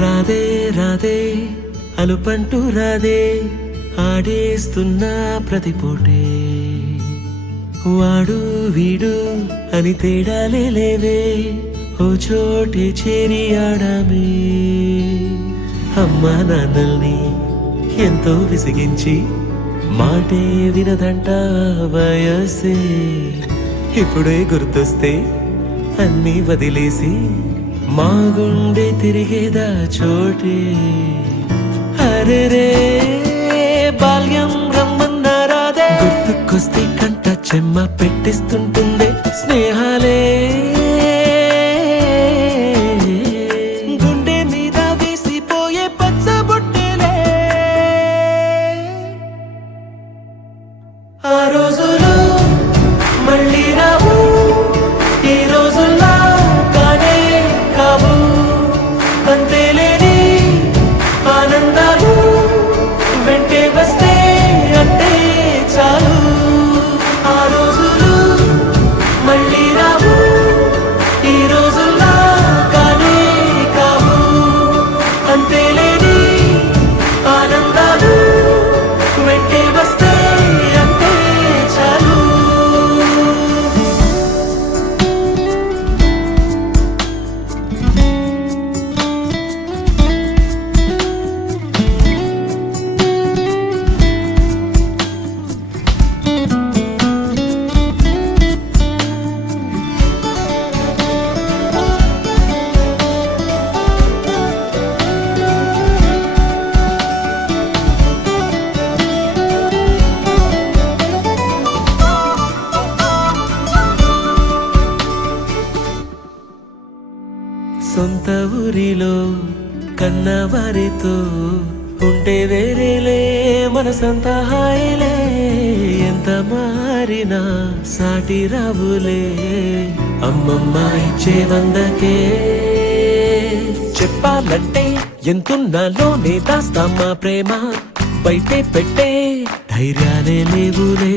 రాధే రాధే అలుపంటూ రాధే ఆడేస్తున్నా ప్రతిపోటే వాడు వీడు అని తేడాలే లేవే ఓ చోటే చేరి ఆడామే అమ్మా నాన్నల్ని ఎంతో విసిగించి మాటే వినదంట వయసే ఇప్పుడే గుర్తొస్తే అన్నీ వదిలేసి మా గుండె తిరిగేదా చోటే అరెరే బాల్యం రమ్మన్నారాదే గుర్తుకొస్తే కంట చెమ్మ పెట్టిస్తుంటుందే స్నేహాలే గుండె మీద వేసిపోయే పచ్చబొట్టెలే ఆ రోజులు మళ్ళీ రావు ఈ రోజుల్లా కానే కావు అంతేలేని ఆనందాలు వెంటే వస్తే అంటే చాలు ఆ రోజులు మళ్ళీ రావు ఈ రోజుల్లా కానే కావు అంతేలేని ఆనందాలు వెంటే వస్తే అంటే చాలు సొంత ఊరిలో కన్నవారితో ఉంటే వేరేలే మనసంతా హాయిలే ఎంత మారినా సాటి రావులే అమ్మమ్మ ఇచ్చే వందకే చెప్పాలంటే ఎంతున్నాలోనే దాస్తామా ప్రేమ బయటే పెట్టే ధైర్యాలే లేవులే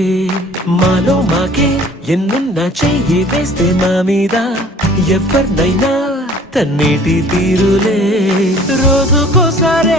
మాలో మాకే ఎన్నున్నా చెయ్యి వేస్తే మా మీద ఎవరినైనా తన్నేటి తీరులే రోజుకోసారే